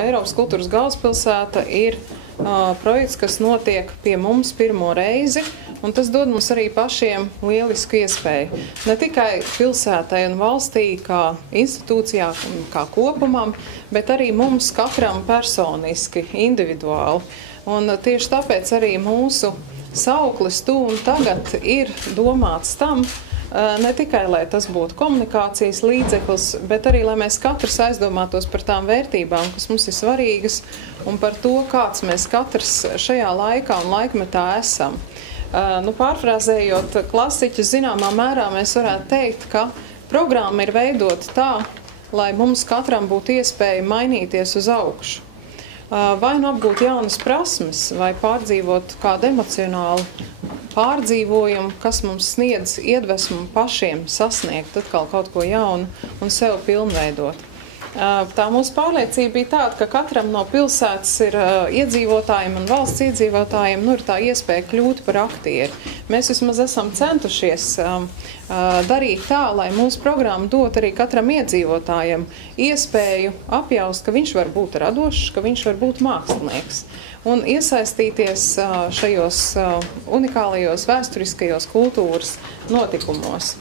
Eiropas kultūras galvaspilsēta ir projekts, kas notiek pie mums pirmo reizi, un tas dod mums arī pašiem lielisku iespēju. Ne tikai pilsētai un valstī kā institūcijā, kā kopumam, bet arī mums katram personiski, individuāli. Un tieši tāpēc arī mūsu sauklis Tu un Tagad ir domāts tam, ne tikai, lai tas būtu komunikācijas līdzeklis, bet arī, lai mēs katrs aizdomātos par tām vērtībām, kas mums ir svarīgas, un par to, kāds mēs katrs šajā laikā un laikmetā esam. Pārfrāzējot klasiķus, zināmā mērā mēs varētu teikt, ka programma ir veidota tā, lai mums katram būtu iespēja mainīties uz augšu. Vai nu apgūt jaunas prasmes, vai pārdzīvot kādu emocionālu pārdzīvojumu, kas mums sniedz iedvesmu pašiem sasniegt atkal kaut ko jaunu un sev pilnveidot. Tā mūsu pārliecība bija tāda, ka katram no pilsētas ir iedzīvotājiem un valsts iedzīvotājiem ir tā iespēja kļūt par aktieri. Mēs vismaz esam centušies darīt tā, lai mūsu programma dot arī katram iedzīvotājiem iespēju apjaust, ka viņš var būt radošs, ka viņš var būt mākslinieks un iesaistīties šajos unikālajos vēsturiskajos kultūras notikumos.